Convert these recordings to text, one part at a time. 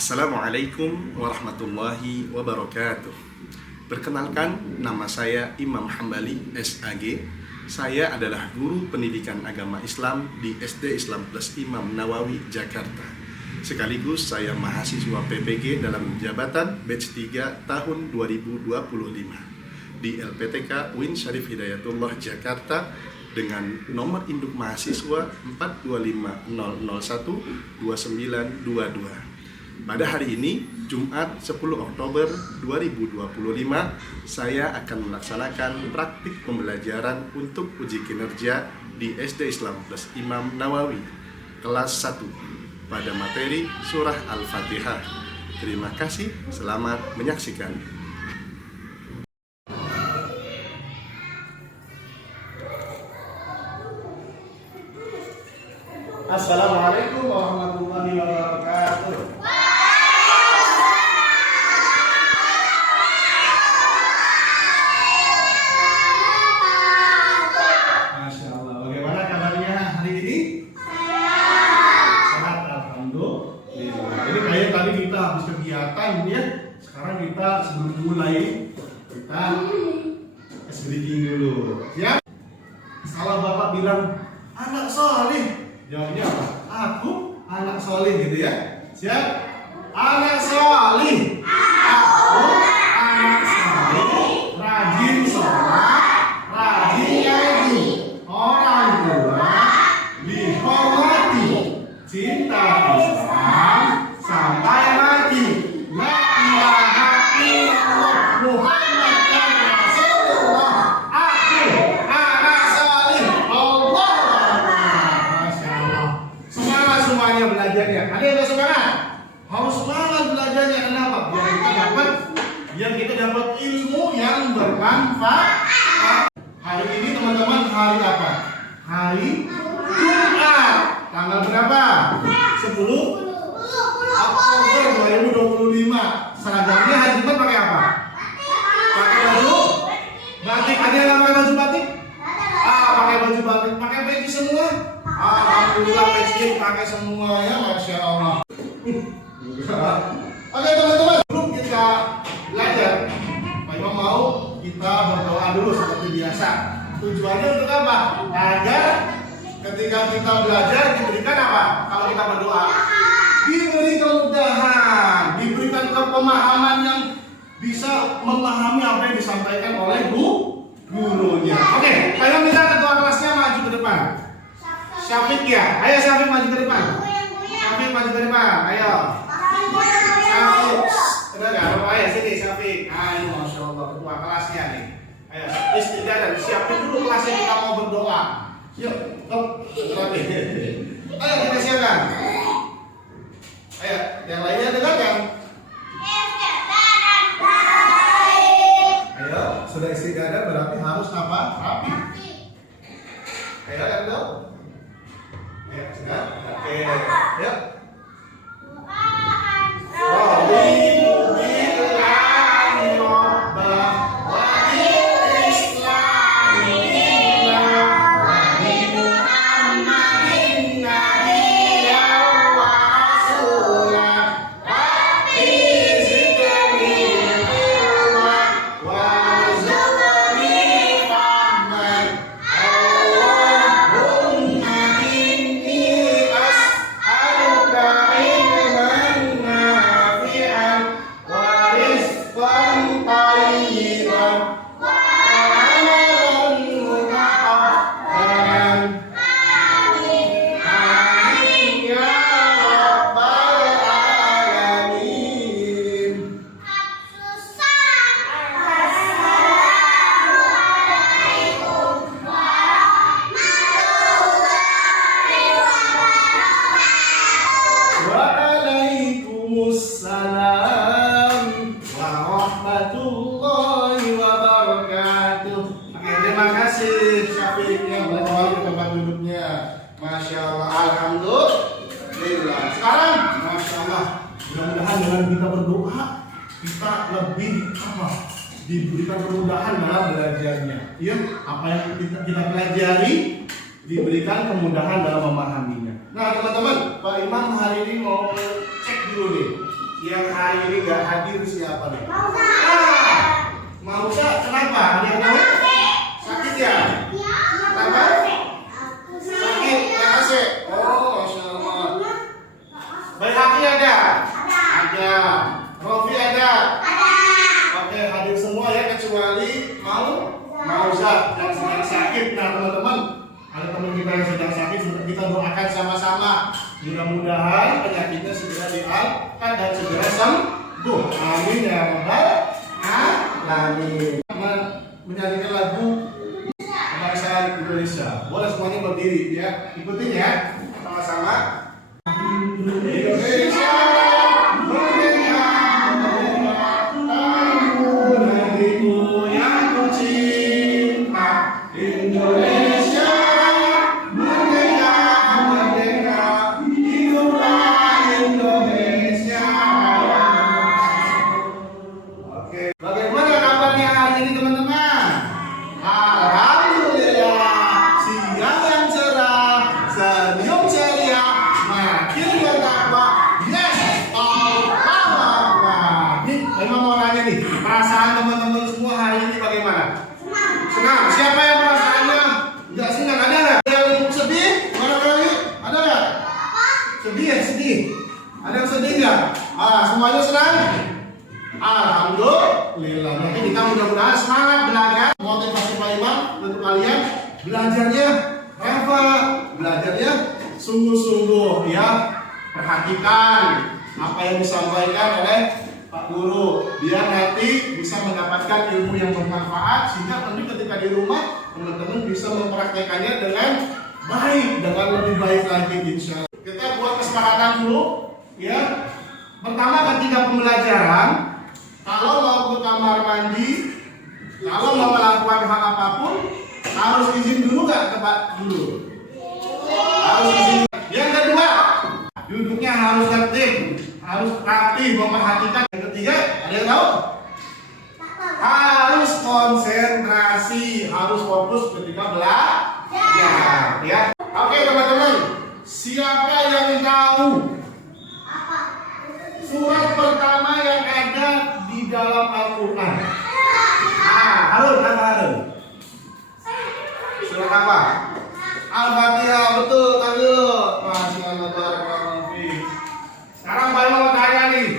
Assalamualaikum warahmatullahi wabarakatuh. Perkenalkan, nama saya Imam Hambali SAG. Saya adalah guru pendidikan agama Islam di SD Islam Plus Imam Nawawi, Jakarta. Sekaligus saya mahasiswa PPG dalam jabatan batch 3 tahun 2025 di LPTK UIN Syarif Hidayatullah Jakarta dengan nomor induk mahasiswa 4250012922. Pada hari ini, Jumat 10 Oktober 2025, saya akan melaksanakan praktik pembelajaran untuk uji kinerja di SD Islam Plus Imam Nawawi kelas 1 pada materi Surah Al-Fatihah. Terima kasih, selamat menyaksikan. Assalamualaikum warahmatullahi wabarakatuh. Masya Allah, bagaimana kabarnya hari ini? Sehat, alhamdulillah. Jadi kayak tadi kita habis kegiatan ya. Sekarang kita sebelum mulai kita ice breaking dulu. Siap? Kalau Bapak bilang anak soleh, jawabnya apa? Aku anak soleh gitu ya. Siap? Anak soleh. Aku anak soleh. Rajin sholat, rajin ngaji. Orang tua dihormati. Cinta Islam sampai mati. La ilaha illallah Muhammadan Rasulullah. Aku anak soleh. Allah. Masya Allah. Semangat semuanya belajarnya. Ada yang semangat? Harus semangat belajarnya. Kenapa? Biar kita dapat ilmu yang bermanfaat. Hari ini teman-teman hari apa? Hari Jumat. Tanggal berapa? 10 Oktober 2025. Seragamnya hari Jumat pakai apa? Pakai baju batik. Ada yang pakai baju batik? Pakai baju batik. Pakai peci semua? Alhamdulillah peci pakai semua ya, Masya Allah. Oke teman-teman, sebelum kita belajar, Pak Imam mau kita berdoa dulu seperti biasa. Tujuannya untuk apa? Agar ketika kita belajar diberikan apa? Kalau kita berdoa, diberi kemudahan, diberikan kepemahaman yang bisa memahami apa yang disampaikan oleh gurunya. Oke, Pak Imam minta ketua kelasnya maju ke depan. Syafiq ya, ayo Syafiq maju ke depan. Syafiq maju ke depan, ayo. Syafiq, udah nggak? Bapak ya sini Syafiq. Ayo, Masya Allah, ketua kelasnya nih. Ayo, istiqadah, siapin dulu kelasnya kita mau berdoa. Yuk, top, rapi. Ayo kita siapkan. Ayo, yang lainnya dengarkan. Ayo, sudah istiqadah berarti harus apa? Rapi. Ayo, yang dong. Ayo, sudah. Oke, yuk. Waalaikumsalam warahmatullahi wabarakatuh. Oke, terima kasih Syafiq yang kembali ke tempat duduknya. Masya Allah, alhamdulillah. Sekarang, Masya Allah, mudah-mudahan dengan kita berdoa kita lebih diberikan kemudahan dalam belajarnya. Iya, apa yang kita pelajari diberikan kemudahan dalam memahaminya. Nah teman-teman, Pak Imam hari ini mau cek dulu nih. yang hari ini gak hadir siapa nih? Mausa, kenapa? Ada yang tahu? Sakit ya? Kenapa? Sakit, gak AC. Oh, Masya Allah. Baik Haki ada? Ada. Rofi ada? Oke, hadir semua ya kecuali Mausa yang sedang sakit. Nah teman-teman, ada teman kita yang sedang sakit, kita doakan sama-sama. Mudah-mudahan penyakitnya segera diangkat dan segera sembuh. Amin ya rabbal alamin. Menyanyikan lagu kebangsaan Indonesia. Boleh semuanya berdiri ya. Ikutin ya. Sama-sama. Indonesia merdeka, tanahku negeriku yang ku cinta. Indonesia merdeka, merdeka, hiduplah Indonesia. Oke, bagaimana kabarnya hari ini teman-teman? Alhamdulillah, siang yang cerah, senyum ceria, makin bertakwa. Yes, Allah. Nih, memang mau nanya nih, perasaan teman-teman semua hari ini bagaimana? Senang. Siapa yang perasaannya nggak senang? Ada nggak? Yang sedih? Barangkali ada nggak? Sedih ya, sedih. Ada yang sedih nggak? Semuanya senang? Alhamdulillah. Jadi kita mudah-mudahan semangat belajar. Motivasi Pak Imam untuk kalian belajarnya Rafa, belajarnya sungguh-sungguh ya. Perhatikan apa yang disampaikan oleh Pak Guru, biar nanti bisa mendapatkan ilmu yang bermanfaat sehingga nanti ketika di rumah teman-teman bisa mempraktekannya dengan baik, dengan lebih baik lagi insya Allah. Kita buat kesepakatan dulu ya. Pertama ketika pembelajaran, kalau mau ke kamar mandi, kalau mau melakukan hal apapun, harus izin dulu nggak ke Pak Guru? Harus izin. Yang kedua, duduknya harus tertib, harus rapi, memperhatikan. Yang ketiga, ada yang tahu? Harus konsentrasi, harus fokus ketika belajar. Ya. Oke teman-teman, siapa yang tahu surat pertama yang ada di dalam Al-Quran? Harun, apa Harun? Surat apa? Al-Fatihah, betul, tadi. Masya Allah, barakallahu fiik. Sekarang Pak Imam mau tanya nih,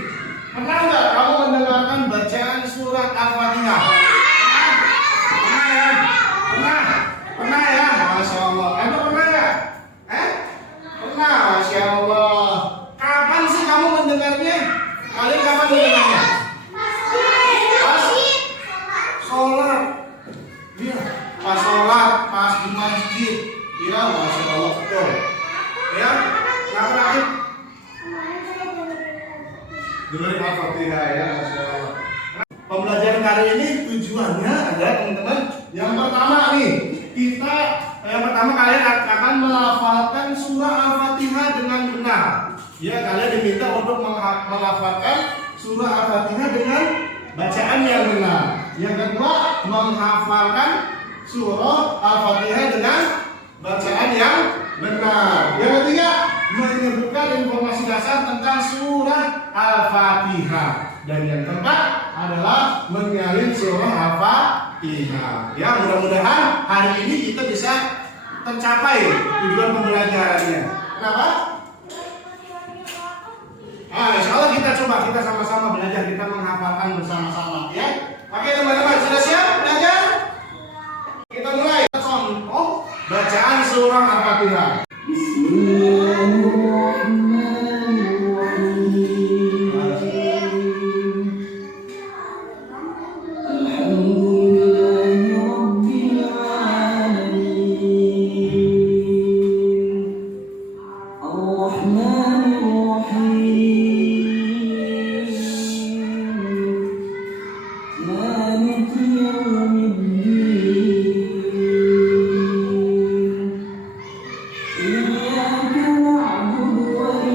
pernah nggak kamu mendengarkan bacaan surat Al-Fatihah? Pernah ya? Pernah ya? Masya Allah. Emang pernah ya? Pernah, Masya Allah. Kapan sih kamu mendengarnya? Kalian kapan mendengarnya? Pas sholat. Iya, pas sholat, pas di masjid. Iya, Masya Allah, betul. Ya, yang terakhir dengerin Al-Fatihah ya, Masya Allah. Pembelajaran kali ini tujuannya adalah teman-teman, yang pertama nih, yang pertama kalian akan melafalkan surah Al-Fatihah dengan benar. Ya, kalian diminta untuk melafalkan surah Al-Fatihah dengan bacaan yang benar. Yang kedua, menghafalkan surah Al-Fatihah dengan bacaan yang benar. Yang ketiga, menyebutkan informasi dasar tentang surah Al-Fatihah. Dan yang keempat adalah menyalin surah Al-Fatihah. Ya, mudah-mudahan hari ini kita bisa tercapai tujuan pembelajarannya. Kenapa? Insya Allah kita coba, kita sama-sama belajar, kita menghafalkan bersama-sama ya. Oke teman-teman, sudah siap belajar? Kita mulai. Contoh bacaan surah Al-Fatihah. إياك نعبد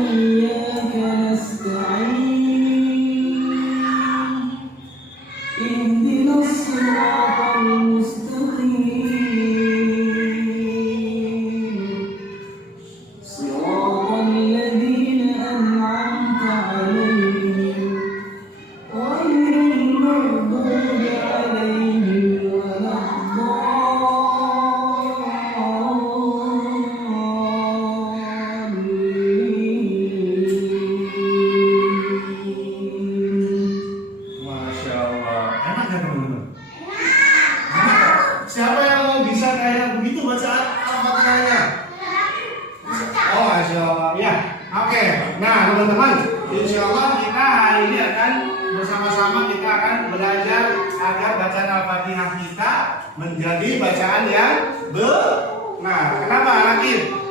teman-teman, insya Allah kita hari ini akan bersama-sama kita akan belajar agar bacaan Al-Fatihah kita menjadi bacaan yang benar. Kenapa Hakim?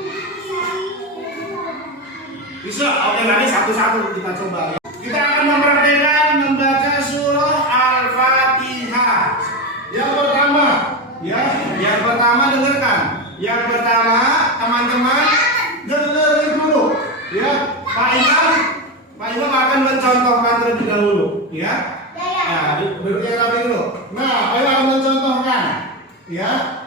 Bisa, oke, nanti satu-satu kita coba. Kita akan mempraktekkan membaca surah Al-Fatihah. Yang pertama dengarkan. Yang pertama teman-teman dengerin dulu, ya. Pak Imam akan mencontohkan terlebih dahulu, ya. Nah, rapi dulu. Nah, Pak Imam akan mencontohkan, ya.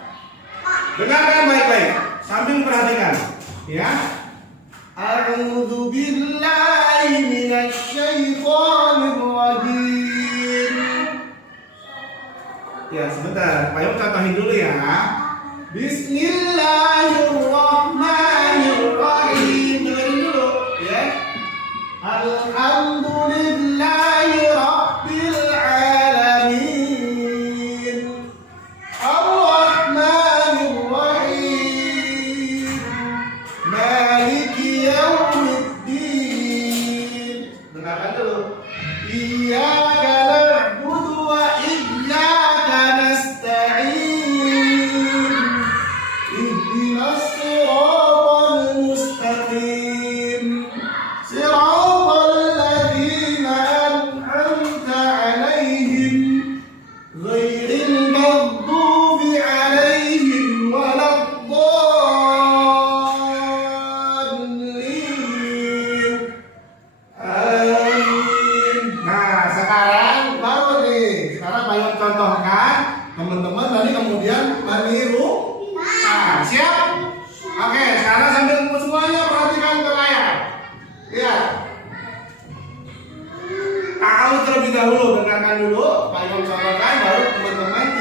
Dengarkan baik-baik sambil perhatikan, ya. A'udzu billahi minasy syaithanir rajim. Ya, sebentar. Pak Imam contohin dulu ya. Bismillahirrahmanirrahim. Dengerin dulu, ya. Alhamdulillahi rabbil alamin. Ar-Rahmanir Rahim. Maliki yaumiddin. Dengarkan dulu. Iyyaka na'budu wa iyyaka nasta'in. Ihdinas siratal mustaqim. Siratal ladzina an'amta 'alaihim ghairil maghdubi 'alaihim waladdallin. Amin. Nah, sekarang baru nih. Sekarang Bayu contohkan, teman-teman tadi kemudian meniru. Nah, siap? Oke, sekarang sambil semuanya perhatikan ke layar. Lihat. Tahu terlebih dahulu, dengarkan dulu. Pak Imam contohkan, baru teman-teman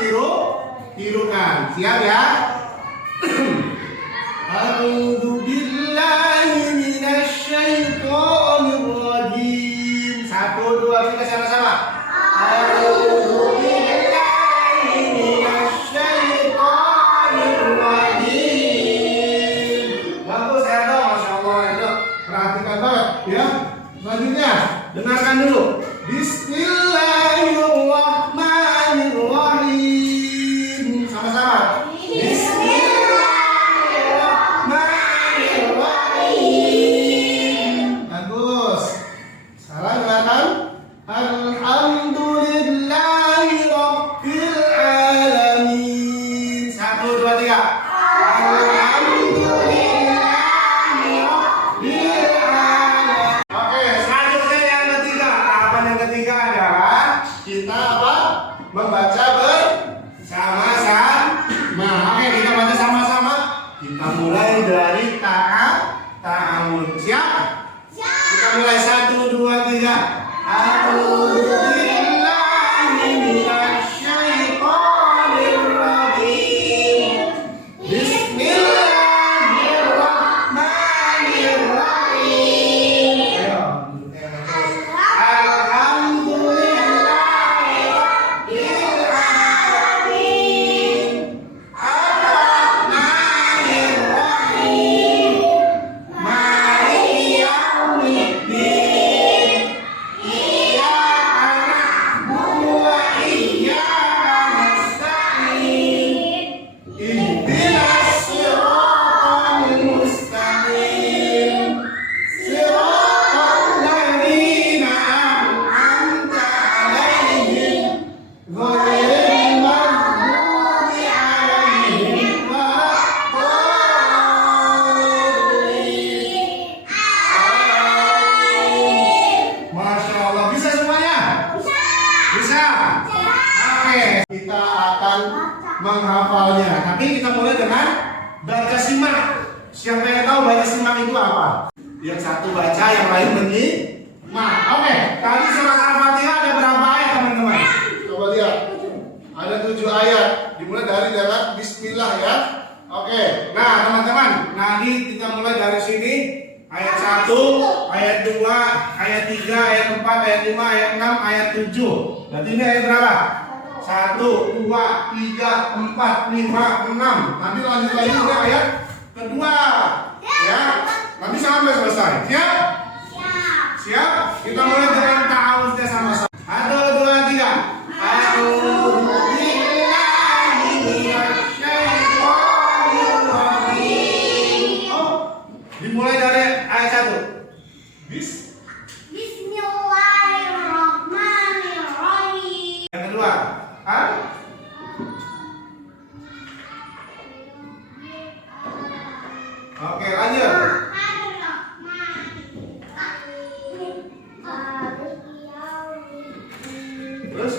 tirukan. Siap ya? A'udzu billahi minasy syaithanir rajim. 1, 2, 3 sama-sama. A'udzu billahi minasy syaithanir rajim. Bagus Erdo, Masya Allah Erdo. Perhatikan banget ya. Selanjutnya, dengarkan dulu. Bismillahirrahmanirrahim. Sama-sama. Bismillahirrahmanirrahim. Bagus. Sekarang dengarkan. Alhamdulillahi rabbil alamin. 1, 2, 3. Alhamdulillahi rabbil alamin. Oke, selanjutnya yang ketiga. Tahapan yang ketiga adalah kita apa? Membaca bersama-sama. Oke, kita baca sama-sama. Kita mulai dari ta'awun. Siap? Kita mulai 1, 2, 3. A'udzu billahi minasy syaithanir rajim. Bismillahirrahmanirrahim. Ayo. Alhamdulillahi rabbil alamin. Ar-Rahmanir Rahim. Maliki yaumiddin. Iyyaka na'budu wa iyyaka nasta'in. Ihdinas siratal mustaqim. Siratal ladzina an'amta 'alaihim ghairil maghdubi 'alaihim waladdallin. Masya Allah, bisa semuanya? Bisa. Oke, kita akan menghafalnya. Tapi kita mulai dengan baca simak. Siapa yang tahu baca simak itu apa? Yang satu baca, yang lain menyimak. Oke, tadi surat Al-Fatihah ada berapa ayat teman-teman? Coba lihat. Ada 7 ayat. Dimulai dari Bismillah ya. Oke, nah teman-teman, nanti kita mulai dari sini. Ayat 1, ayat 2, ayat 3, ayat 4, ayat 5, ayat 6, ayat 7. Berarti ini ayat berapa? 1, 2, 3, 4, 5, 6. Nanti lanjut lagi ke ayat kedua. Ya, nanti sampai selesai. Siap? Siap. Dimulai dari ayat 1. Bismillahirrahmanirrahim. Yang kedua, ah? Oke, lanjut. Terus?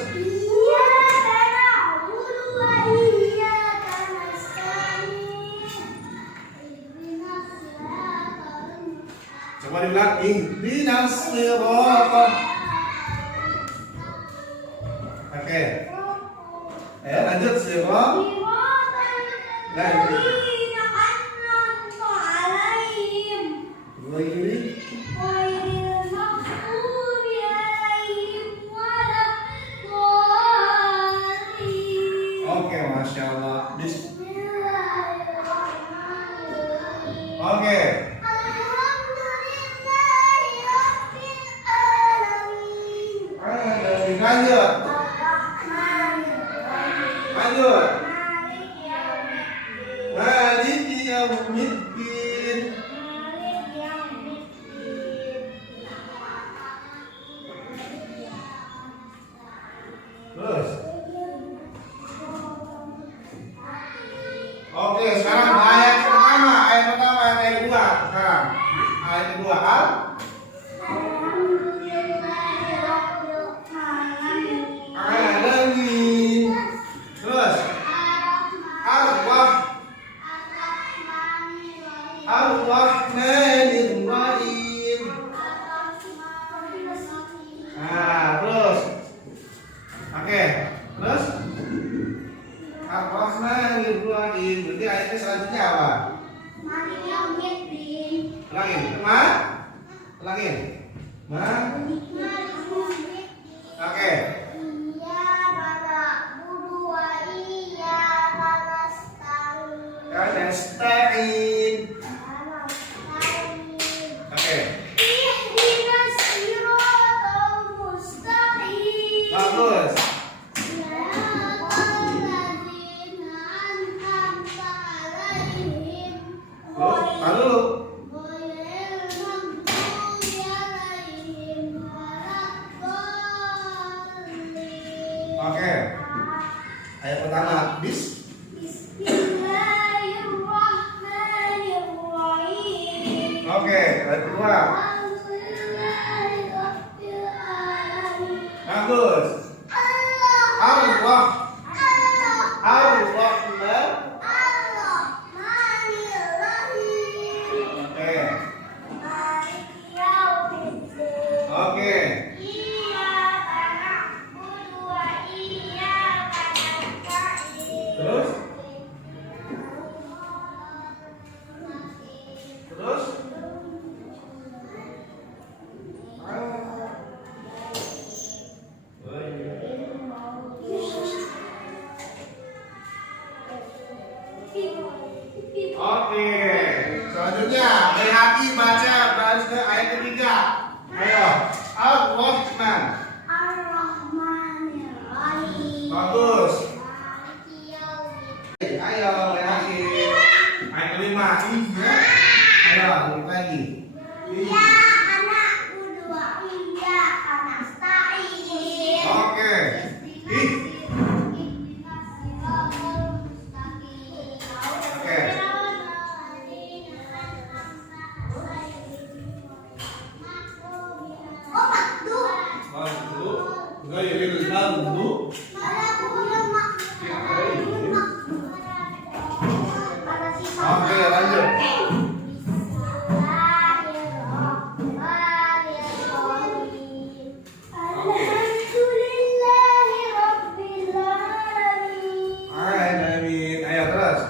Coba diulang. Ihdinas siratal. Oke. Ayo lanjut siratal. Lanjut. Oke, masya Allah. Oke. Lanjut. Lanjut. Maliki yaumiddin. Terus. Oke, sekarang ayat pertama, ayat kedua. Sekarang ayat kedua, al. Alamin. Terus. Ar-Rahmanir-Rahim. Terus. Oke, terus. Ar-Rahmanir-Rahim. Berarti ayatnya selanjutnya apa? Ulangin, teman. Ulangin. Oke. Nasta'in. Oke. Bagus. Lalu oke. Ayat pertama, Bismillahirrahmanirrahim. Oke, ayat kedua. Bagus. Ar-Rahman. Oke. Terus? Oke. Selanjutnya, Bayhaqi baca ayat ketiga. Ayo, Ar-Rahman. Bagus. Ayo, Bayhaqi. Ayat kelima. Iya. Ayo, balik lagi. Oke. Oke, lanjut. Alamin. Ayo terus.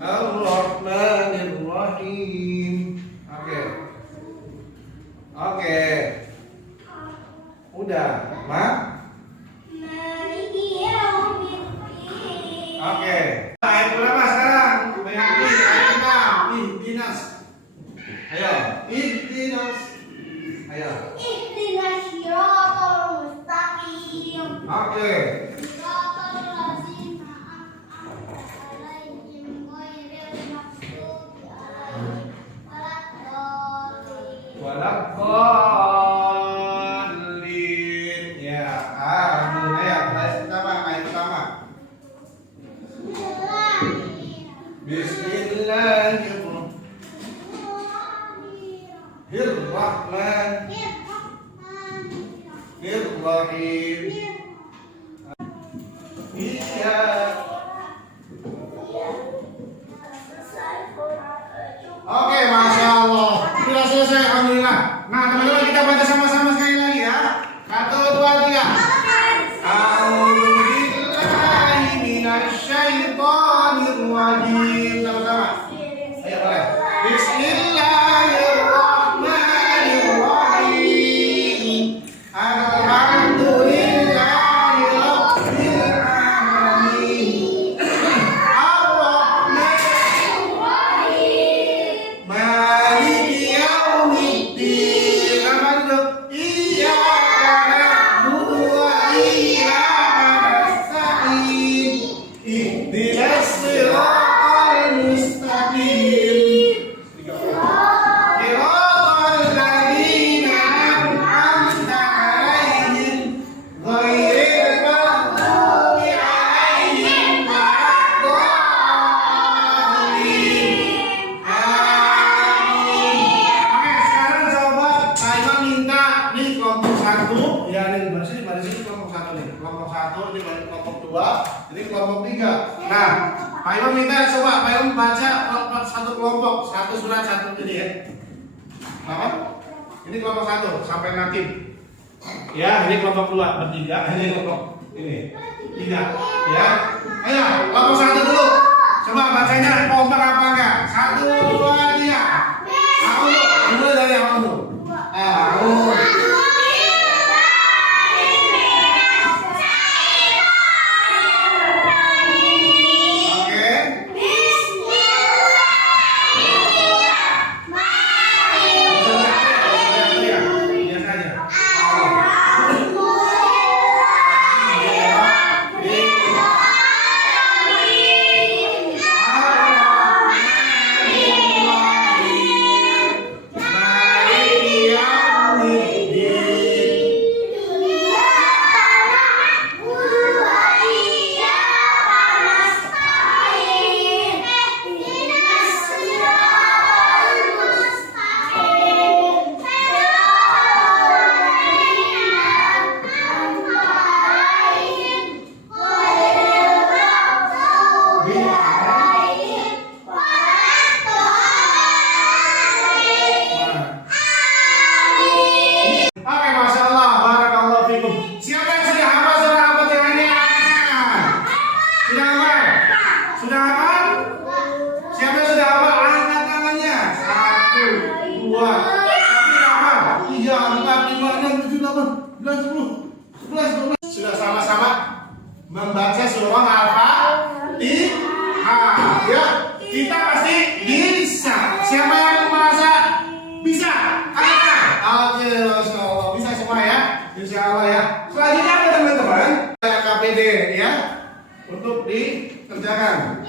Ar-Rahmanir-Rahim. Oke. Udah, Mak? Oke. Ayat berapa sekarang? Bayangin ayat 6. Ihdinas. Ayo, ihdinas. Ayo. Ihdinas siratal mustaqim. Oke. Siratal ladzina an'amta 'alaihim ghairil Bismillahirrahmanirrahim. Iya. Oke, Masya Allah. Sudah selesai, Alhamdulillah. Nah, teman-teman kita baca sama-sama sekali lagi ya. 1, 2, 3. A'udzubillahi minasyaitonirrajim. Sama-sama. Ayo, boleh. Bismillahirrahmanirrahim. Alhamdulillahi rabbil alamin. Ar-Rahmanir-Rahim. Maliki yaumiddin. Apa itu? Iyyaka na'budu wa iyyaka nasta'in. Ihdinas siratal mustaqim. Siratal ladzina an'amta 'alaihim ghairil maghdubi 'alaihim waladdallin. Amin. Oke, sekarang coba saya minta nih kelompok 1, ya nih baris ini kelompok 1 nih. Kelompok 1 ini kelompok 2, ini kelompok 3. Nah, Pak Imam minta coba Pak Imam baca satu kelompok, satu surat satu ini ya. Apa? Ini kelompok 1 sampai nakim. Ya, ini kelompok 2 bertiga, ini kelompok ini 3 ya. Ayo, kelompok 1 dulu. Coba bacanya kompak apa enggak? 1, 2, 3. Aku dulu dari awal dulu. Oke. Biasa aja. Oke, Masya Allah, barakallahu fikum. Siapa yang sudah hafal surah Al-Fatihahnya? Sudah hafal? Sudah hafal? Siapa yang sudah hafal? Angkat tangannya. 1, 2. Tapi hafal? 3, 4, 5, 6, 7, 8, 9, 10, 11, 12. Sudah sama-sama membaca surah Al-Fatihah. Ya, kita pasti bisa. Siapa yang merasa bisa? Oke, Masya Allah, bisa semua ya, Insya Allah ya. Selanjutnya apa teman-teman? KPD ya, untuk dikerjakan.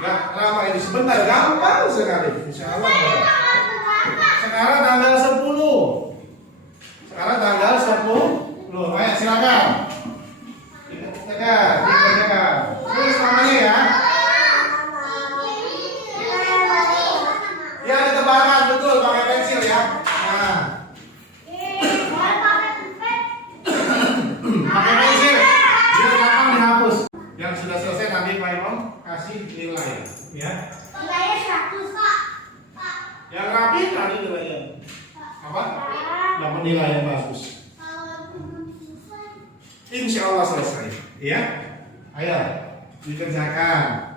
Gak lama ini, sebentar, gampang sekali, Insya Allah. Sekarang tanggal 10. Sekarang tanggal 10. Ayo silakan. Dikerjakan. Tulis namanya ya. Ya, ditebarkan betul pakai pensil ya. Nah. Pakai pensil biar gampang dihapus. Yang sudah selesai nanti Pak Imam kasih nilai ya. Nilainya 100, Pak. Yang rapi tadi nilainya apa? Dapat nilai yang bagus. Insya Allah selesai ya. Ayo dikerjakan.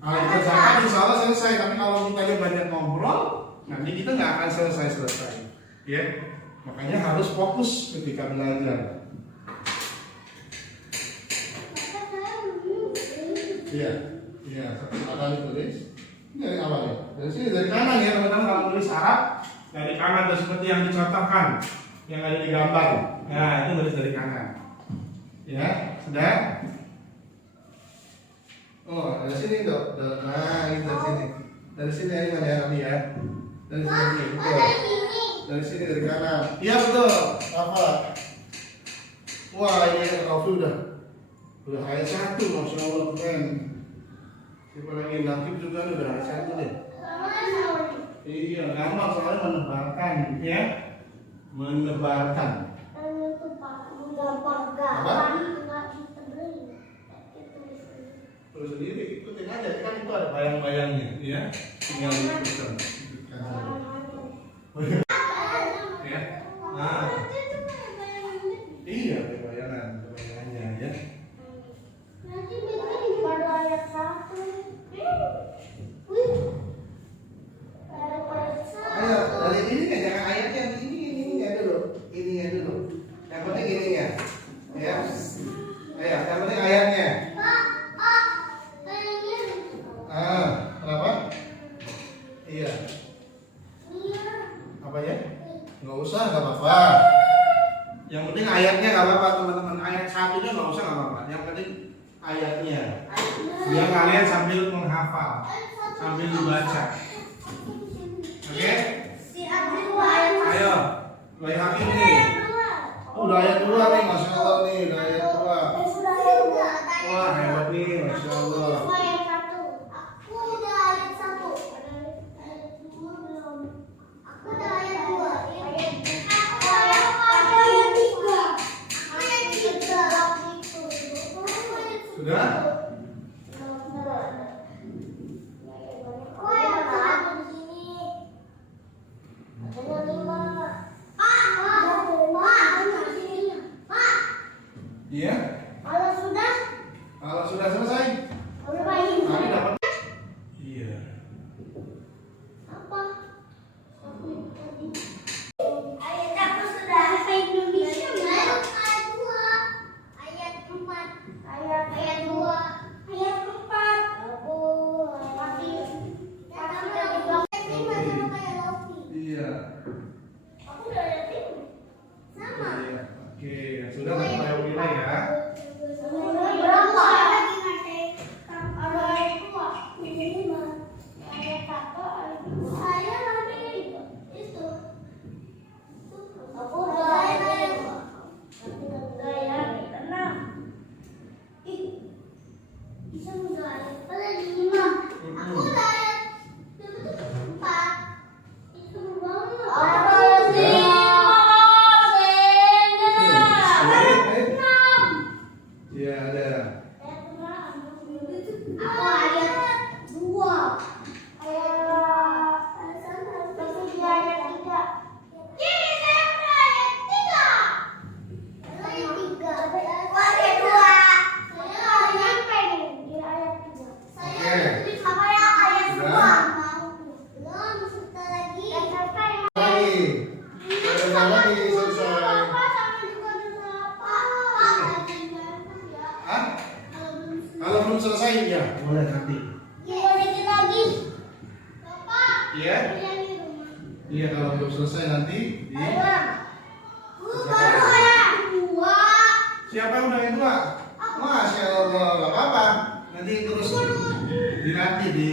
Kalau dikerjakan insya Allah selesai. Tapi kalau kita banyak ngobrol, nanti kita nggak akan selesai ya. Makanya harus fokus ketika belajar. Iya, ada ditulis. Ini dari awal ya. Dari sini dari kanan ya teman-teman, kalau tulis Arab dari kanan dan seperti yang dicontohkan, yang ada di gambar. Nah itu tulis dari kanan. Ya, sudah. Oh, dari sini dok. Nah, ini dari sini. Dari sini ya mana ya Nabi ya? Dari sini, betul. Dari sini dari kanan. Iya betul. Apa? Wah ini Rafi udah ayat 1, Masya Allah keren. Tipe lagi induktif juga udah satu deh. Iya, gampang soalnya menebarkan, ya. Menebarkan. Terus sendiri ikutin aja kan itu ada bayang-bayangnya, ya. Tinggal ikutin. Ya. Nah. Iya, bayangannya, ya. Ayo, dari ini kan jangan ayatnya ini ya dulu. Ini ya dulu. Yang penting ini ya. Ya. Ayo, yang penting ayatnya. Kenapa? Iya. Apa ya? Nggak usah, nggak apa-apa. Yang penting ayatnya nggak apa-apa teman-teman. Ayat satunya nggak usah, nggak apa-apa. Yang penting ayatnya. Biar kalian sambil menghafal, sambil dibaca. Oke? Ayo, mulai hakim nih. Udah ayat 2 nih, masya Allah nih, udah ayat 2. Wah, hebat nih, masya Allah. Sudah? Iya? Kalau sudah selesai, nanti dapat. Iya. Iya. Iya. Oke, sudah sampai wilayah ya. Iya, ada. Kalau belum selesai ya, boleh nanti. Iya? Iya, kalau belum selesai nanti di. Siapa yang udah yang 2? Masya Allah, nggak apa-apa. Nanti terus dilatih di.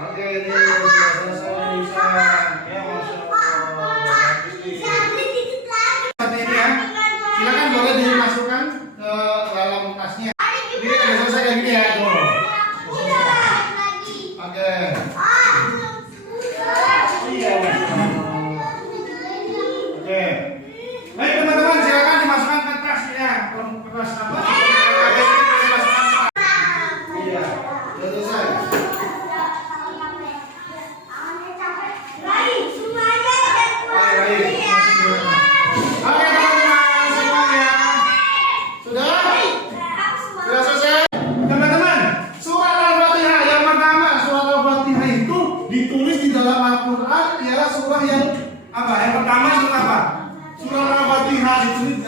Oke, ini sudah selesai. Ya, Masya Allah. Bagus nih.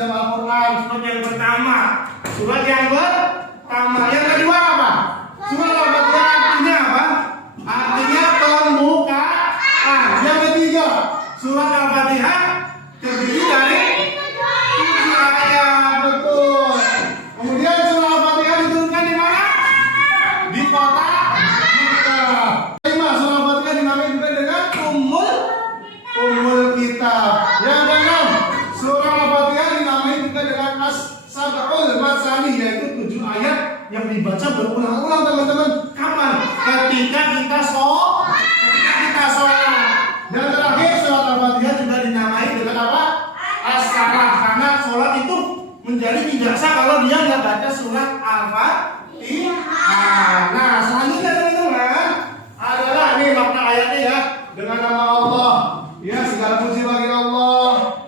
dalam Al-Quran. Surat yang pertama. Surat yang pertama. Yang kedua apa? Surat Al-Fatihah artinya apa? Artinya pembukaan. Yang ketiga, surat Al-Fatihah terdiri dari 7 ayat. Betul. Kemudian surat Al-Fatihah diturunkan di mana? Di kota Mekah. Kelima, surat Al-Fatihah dinamai juga dengan Ummul Kitab. Yang keenam, surah Al-Fatihah dinamai juga dengan As-Sab'ul Masani, yaitu 7 ayat yang dibaca berulang-ulang teman-teman. Kapan? Ketika kita sholat. Dan terakhir, surat Al-Fatihah juga dinamai dengan apa? As-Salah, karena sholat itu menjadi tidak sah kalau dia nggak baca surat Al-Fatihah. Nah, selanjutnya teman-teman adalah ini makna ayatnya ya, dengan nama Allah. Ya, segala puji bagi Allah.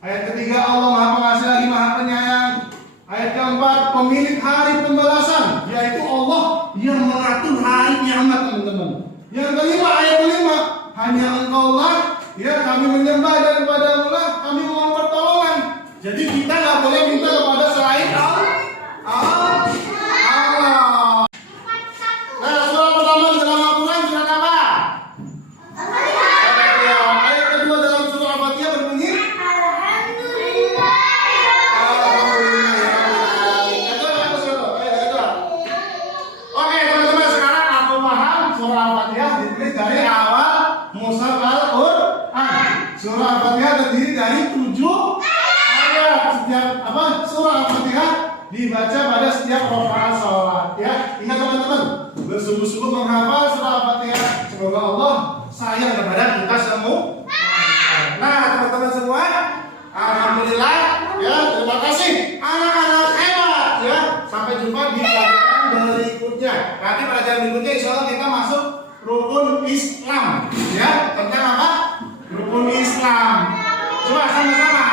Ayat ketiga, Allah Maha Pengasih lagi Maha Penyayang. Ayat keempat, pemilik hari pembalasan, yaitu Allah yang mengatur hari kiamat teman-teman. Yang kelima, ayat kelima, hanya Engkaulah ya kami menyembah, dan kepadamu-lah kami mohon pertolongan. Jadi kita nggak boleh minta kepada selain Allah. Nah, surat pertama di dalam Al-Quran surat apa? Ayat kedua dalam surah Al-Fatihah berbunyi Oke teman-teman, sekarang aku paham surah Al-Fatihah ditulis dari awal mushaf Al-Quran. Surah Al-Fatihah terdiri dari 7 ayat. Setiap surah Al-Fatihah dibaca pada setiap rakaat sholat ya. Ingat teman-teman, bersungguh-sungguh menghafal surah Al-Fatihah. Semoga Allah sayang kepada kita semua. Nah teman-teman semua, alhamdulillah ya, terima kasih anak-anak hebat ya. Sampai jumpa di pelajaran berikutnya. Nanti pelajaran berikutnya insya Allah kita masuk rukun Islam ya. Tentang apa? Rukun Islam. Coba sama-sama.